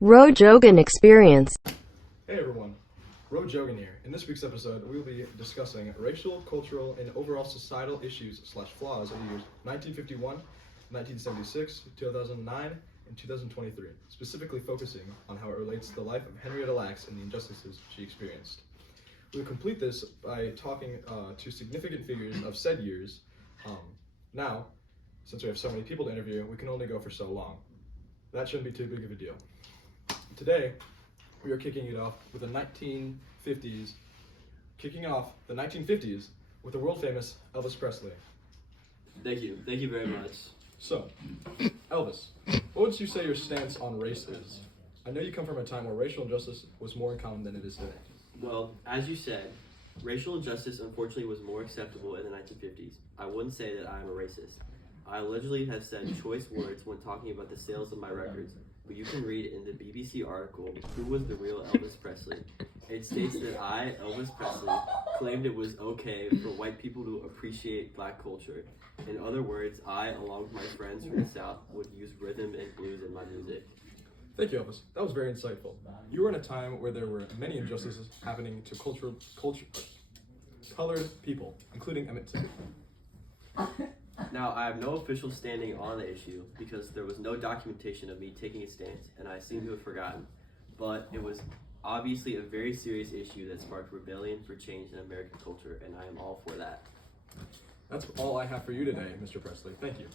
Roe Jogan Experience. Hey everyone, Roe Jogan here. In this week's episode, we will be discussing racial, cultural, and overall societal issues / flaws of the years 1951, 1976, 2009, and 2023, specifically focusing on how it relates to the life of Henrietta Lacks and the injustices she experienced. We'll complete this by talking to significant figures of said years. Now, since we have so many people to interview, we can only go for so long. That shouldn't be too big of a deal. Today, we are kicking off the 1950s with the world famous Elvis Presley. Thank you very much. So, Elvis, what would you say your stance on race is? I know you come from a time where racial injustice was more common than it is today. Well, as you said, racial injustice unfortunately was more acceptable in the 1950s. I wouldn't say that I'm a racist. I allegedly have said choice words when talking about the sales of my records, but you can read in the BBC article, Who Was the Real Elvis Presley? It states that I, Elvis Presley, claimed it was okay for white people to appreciate black culture. In other words, I, along with my friends from the South, would use rhythm and blues in my music. Thank you, Elvis. That was very insightful. You were in a time where there were many injustices happening to colored people, including Emmett Till. Now, I have no official standing on the issue because there was no documentation of me taking a stance, and I seem to have forgotten. But it was obviously a very serious issue that sparked rebellion for change in American culture, and I am all for that. That's all I have for you today, Mr. Presley. Thank you.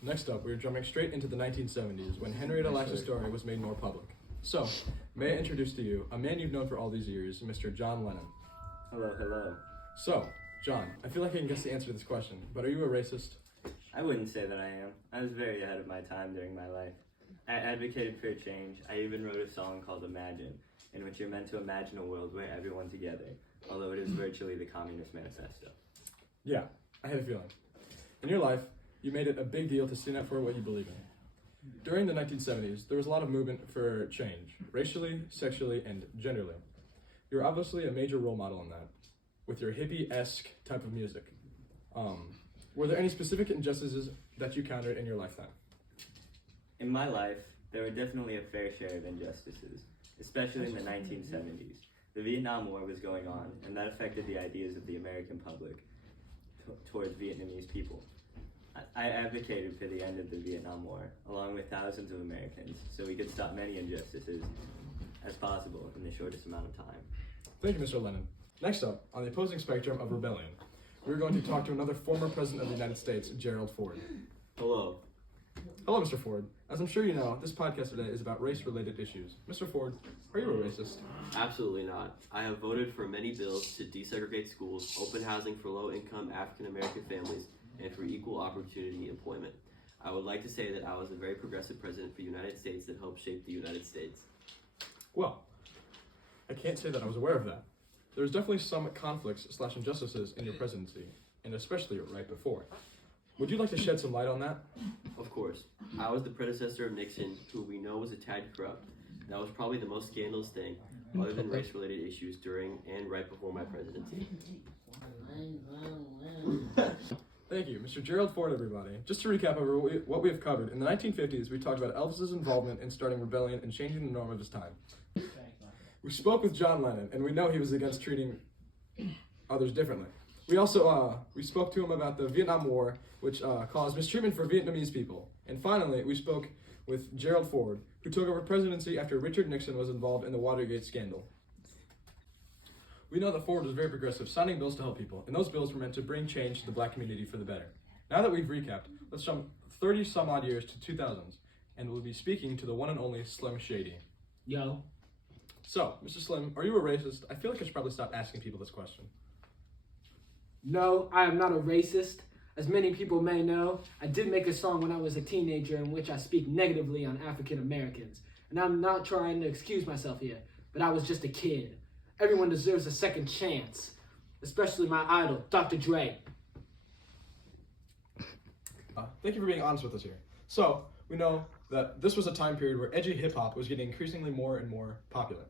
Next up, we're jumping straight into the 1970s when Henrietta Lacks' story was made more public. So, may I introduce to you a man you've known for all these years, Mr. John Lennon. Hello. So, John, I feel like I can guess the answer to this question, but are you a racist? I wouldn't say that I am. I was very ahead of my time during my life. I advocated for change. I even wrote a song called Imagine, in which you're meant to imagine a world where everyone's together, although it is virtually the Communist Manifesto. Yeah, I had a feeling. In your life, you made it a big deal to stand up for what you believe in. During the 1970s, there was a lot of movement for change, racially, sexually, and genderly. You're obviously a major role model in that, with your hippie-esque type of music. Were there any specific injustices that you countered in your lifetime? In my life, there were definitely a fair share of injustices, especially in the 1970s. The Vietnam War was going on, and that affected the ideas of the American public towards Vietnamese people. I advocated for the end of the Vietnam War, along with thousands of Americans, so we could stop many injustices as possible in the shortest amount of time. Thank you, Mr. Lennon. Next up, on the opposing spectrum of rebellion, we're going to talk to another former president of the United States, Gerald Ford. Hello. Hello, Mr. Ford. As I'm sure you know, this podcast today is about race-related issues. Mr. Ford, are you a racist? Absolutely not. I have voted for many bills to desegregate schools, open housing for low-income African-American families, and for equal opportunity employment. I would like to say that I was a very progressive president for the United States that helped shape the United States. Well, I can't say that I was aware of that. There's definitely some conflicts / injustices in your presidency, and especially right before. Would you like to shed some light on that? Of course. I was the predecessor of Nixon, who we know was a tad corrupt. That was probably the most scandalous thing, other than race-related issues during and right before my presidency. Thank you, Mr. Gerald Ford, everybody. Just to recap over what we have covered, in the 1950s, we talked about Elvis's involvement in starting rebellion and changing the norm of his time. We spoke with John Lennon, and we know he was against treating others differently. We also we spoke to him about the Vietnam War, which caused mistreatment for Vietnamese people. And finally, we spoke with Gerald Ford, who took over presidency after Richard Nixon was involved in the Watergate scandal. We know that Ford was very progressive, signing bills to help people, and those bills were meant to bring change to the black community for the better. Now that we've recapped, let's jump 30 some odd years to 2000s, and we'll be speaking to the one and only Slim Shady. Yo. So, Mr. Slim, are you a racist? I feel like I should probably stop asking people this question. No, I am not a racist. As many people may know, I did make a song when I was a teenager in which I speak negatively on African Americans. And I'm not trying to excuse myself here, but I was just a kid. Everyone deserves a second chance, especially my idol, Dr. Dre. Thank you for being honest with us here. So, we know that this was a time period where edgy hip-hop was getting increasingly more and more popular.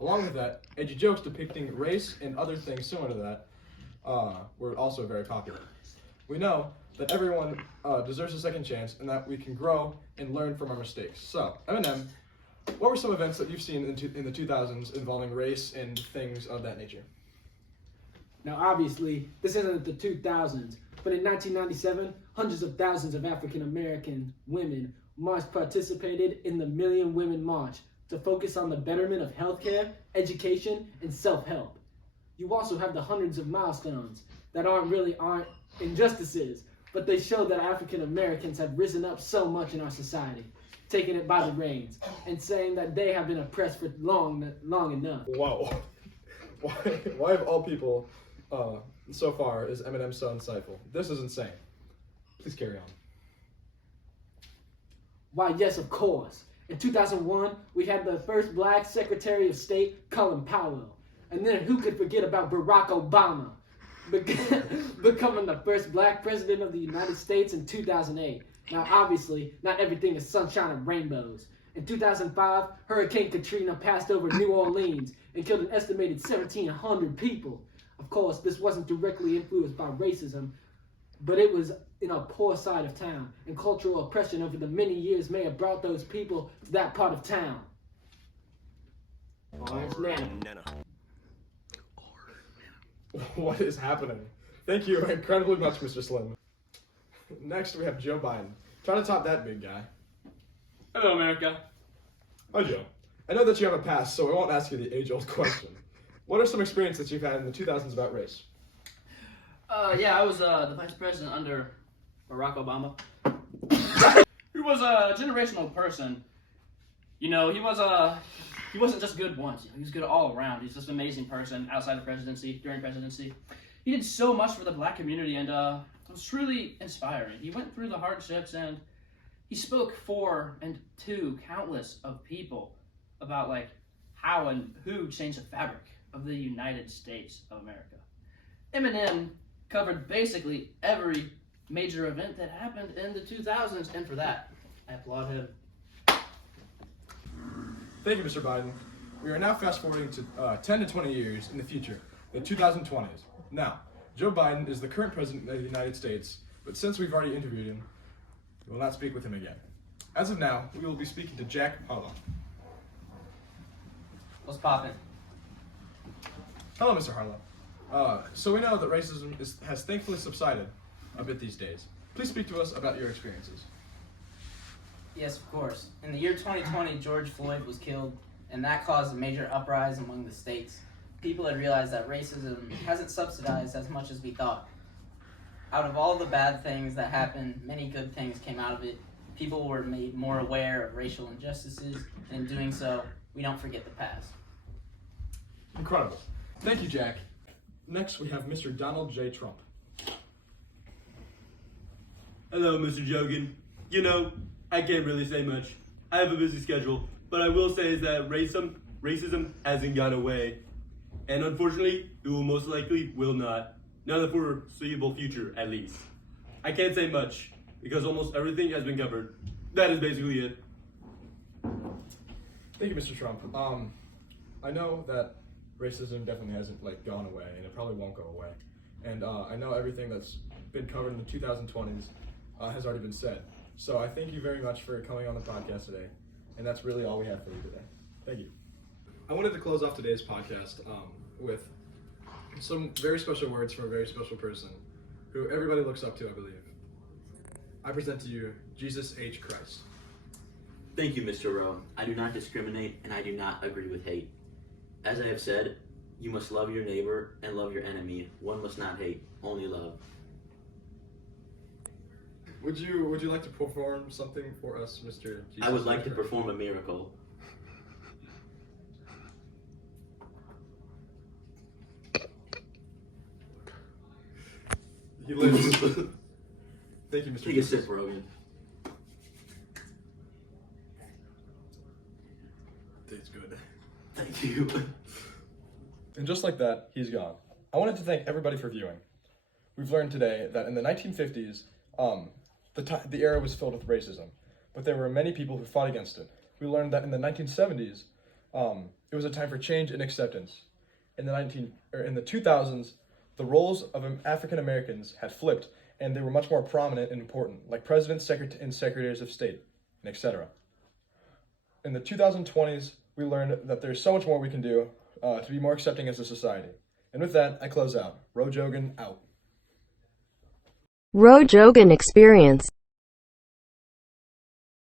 Along with that, edgy jokes depicting race and other things similar to that were also very popular. We know that everyone deserves a second chance and that we can grow and learn from our mistakes. So, Eminem, what were some events that you've seen in the 2000s involving race and things of that nature? Now, obviously, this isn't the 2000s, but in 1997, hundreds of thousands of African American women participated in the Million Women March to focus on the betterment of healthcare, education, and self-help. You also have the hundreds of milestones that aren't injustices, but they show that African Americans have risen up so much in our society, taking it by the reins, and saying that they have been oppressed for long enough. Wow. Why of all people, so far, is Eminem so insightful? This is insane. Please carry on. Why, yes, of course. In 2001, we had the first black Secretary of State, Colin Powell. And then who could forget about Barack Obama becoming the first black president of the United States in 2008. Now, obviously, not everything is sunshine and rainbows. In 2005, Hurricane Katrina passed over New Orleans and killed an estimated 1,700 people. Of course, this wasn't directly influenced by racism, but it was in a poor side of town, and cultural oppression over the many years may have brought those people to that part of town. Orange Nana. What is happening? Thank you incredibly much, Mr. Slim. Next, we have Joe Biden. Try to top that big guy. Hello, America. Hi, Joe. I know that you have a past, so I won't ask you the age-old question. What are some experiences that you've had in the 2000s about race? Yeah, I was the vice president under Barack Obama. He was a generational person. You know, he wasn't just good once. He was good all around. He's just an amazing person outside of presidency, during presidency. He did so much for the black community, and it was truly inspiring. He went through the hardships, and he spoke for and to countless of people about like how and who changed the fabric of the United States of America. Eminem covered basically every major event that happened in the 2000s, and for that, I applaud him. Thank you, Mr. Biden. We are now fast-forwarding to 10 to 20 years in the future, the 2020s. Now, Joe Biden is the current president of the United States, but since we've already interviewed him, we will not speak with him again. As of now, we will be speaking to Jack Harlow. What's poppin'? Hello, Mr. Harlow. So we know that racism has thankfully subsided a bit these days. Please speak to us about your experiences. Yes, of course. In the year 2020, George Floyd was killed, and that caused a major uprising among the states. People had realized that racism hasn't subsidized as much as we thought. Out of all the bad things that happened, many good things came out of it. People were made more aware of racial injustices, and in doing so, we don't forget the past. Incredible. Thank you, Jack. Next, we have Mr. Donald J. Trump. Hello, Mr. Jogan. You know, I can't really say much. I have a busy schedule, but I will say is that racism hasn't gone away. And unfortunately, it will most likely will not. Not in the foreseeable future, at least. I can't say much, because almost everything has been covered. That is basically it. Thank you, Mr. Trump. I know that racism definitely hasn't gone away, and it probably won't go away. And I know everything that's been covered in the 2020s has already been said. So I thank you very much for coming on the podcast today, and that's really all we have for you today. Thank you. I wanted to close off today's podcast with some very special words from a very special person who everybody looks up to, I believe. I present to you Jesus H. Christ. Thank you, Mr. Rowe. I do not discriminate, and I do not agree with hate. As I have said, you must love your neighbor and love your enemy. One must not hate, only love. Would you like to perform something for us, Mr. Jesus? I would like to perform a miracle. He lives. Thank you, Mr. Take Jesus. a sip, Rogan. Tastes good. Thank you. And just like that, he's gone. I wanted to thank everybody for viewing. We've learned today that in the 1950s, the era was filled with racism, but there were many people who fought against it. We learned that in the 1970s, it was a time for change and acceptance. In the 2000s, the roles of African Americans had flipped, and they were much more prominent and important, like presidents and secretaries of state, and etc. In the 2020s, we learned that there's so much more we can do to be more accepting as a society. And with that, I close out. Roe Jogan out. Roe Jogan Experience.